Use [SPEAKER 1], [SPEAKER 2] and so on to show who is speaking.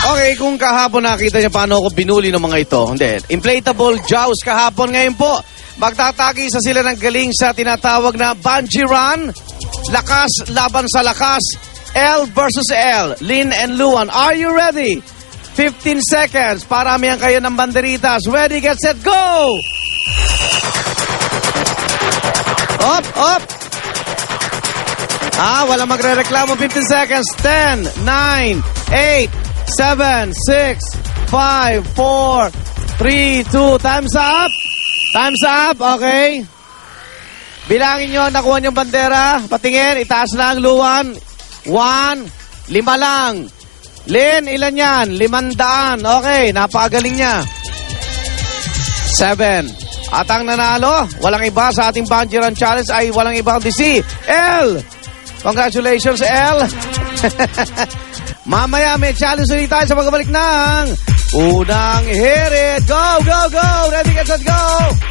[SPEAKER 1] Okay, kung kahapon nakita niyo paano ako binuli ng mga ito. Hindi. Inflatable jaws kahapon ngayon po. Magtatagi sa sila ng galing sa tinatawag na bungee run. Lakas laban sa lakas. L versus L. Lin and Luan. Are you ready? 15 seconds. Paramihan kayo ng banderitas. Ready, get set, go! Up, up! Ah, wala magre-reklamo. 15 seconds. 10, 9, 8, 7, 6, 5, 4, 3, 2. Time's up. Time's up. Okay. Bilangin nyo, nakuha nyo bandera. Patingin, itaas lang, luwan. One, lima lang. Lin, ilan yan? Limandaan. Okay, napakagaling niya. Seven. At ang nanalo, walang iba sa ating Run Challenge ay walang ibang di si L. Congratulations, L. Mamaya may challenge ulit tayo sa pagbabalik ng unang hirit. Go, go, go! Ready, get set, go!